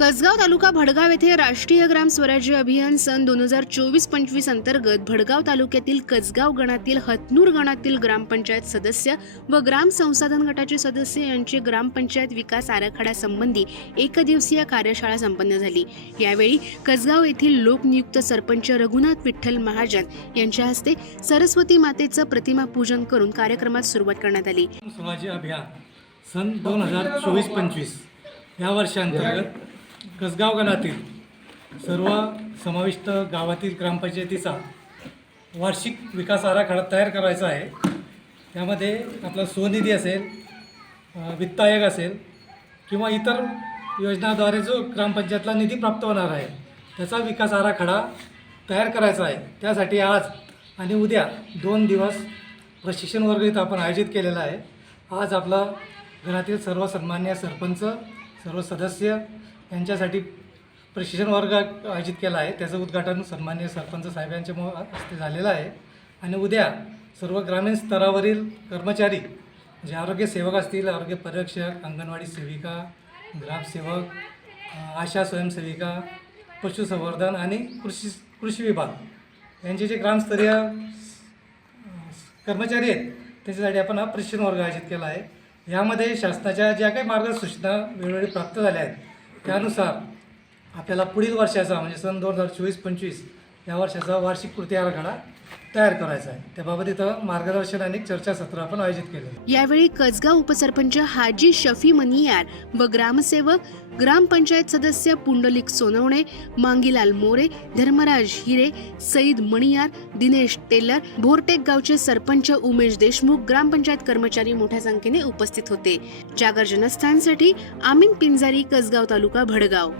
कसगाव तालुका भडगाव येथे राष्ट्रीय ग्राम स्वराज्य अभियान सन दोन हजार चोवीस पंचवीस अंतर्गत भडगाव तालुक्यातील कसगाव गणातील हतनूर गणातील ग्रामपंचायत सदस्य व ग्राम संसाधन गटाचे सदस्य यांची ग्रामपंचायत विकास आराखड्यासंबंधी एकदिवसीय कार्यशाळा संपन्न झाली. यावेळी कसगाव येथील लोकनियुक्त सरपंच रघुनाथ विठ्ठल महाजन यांच्या हस्ते सरस्वती मातेचं प्रतिमा पूजन करून कार्यक्रमात सुरुवात करण्यात आली. अभियान सन दोन हजार चोवीस पंचवीस या वर्षांतर्गत कसगाव गणातील सर्व समाविष्ट गावातील ग्रामपंचायतीचा वार्षिक विकास आराखडा तयार करायचा आहे. त्यामध्ये आपला स्वनिधी असेल वित्त आयोग असेल किंवा इतर योजनाद्वारे जो ग्रामपंचायतला निधी प्राप्त होणार आहे त्याचा विकास आराखडा तयार करायचा आहे. त्यासाठी आज आणि उद्या दोन दिवस प्रशिक्षण वर्ग इथं आपण आयोजित केलेला आहे. आज आपला घरातील सर्व सन्मान्य सरपंच सर्व सदस्य यांच्यासाठी प्रशिक्षण वर्ग आयोजित केला आहे. त्याचं उद्घाटन सन्मान्य सरपंच साहेबांच्या मो हस्ते झालेलं आहे. आणि उद्या सर्व ग्रामीण स्तरावरील कर्मचारी जे आरोग्य सेवक असतील आरोग्य परीक्षक अंगणवाडी सेविका ग्रामसेवक आशा स्वयंसेविका पशुसंवर्धन आणि कृषी कृषी विभाग यांचे जे ग्रामस्तरीय कर्मचारी आहेत त्याच्यासाठी आपण हा प्रशिक्षण वर्ग आयोजित केला आहे. यामध्ये शासनाच्या ज्या काही मार्गसूचना वेळोवेळी प्राप्त झाल्या आहेत त्यानुसार आपल्याला पुढील वर्षाचा म्हणजे सन दोन हजार चोवीस पंचवीस या वर्षाचा वार्षिक कृती आराखडा तयार करायचा आहे. त्याबाबत इथं मार्गदर्शन आणि चर्चासत्र आपण आयोजित केलं यावेळी कसगाव उपसरपंच हाजी शफी मनियार व ग्रामसेवक ग्रामपंचायत सदस्य पुंडलिक सोनवणे मांगीलाल मोरे धर्मराज हिरे सईद मणियार दिनेश टेलर भोरटेक गावचे सरपंच उमेश देशमुख ग्रामपंचायत कर्मचारी मोठ्या संख्येने उपस्थित होते. जागर जनस्थानसाठी आमिन पिंजारी कसगाव तालुका भडगाव.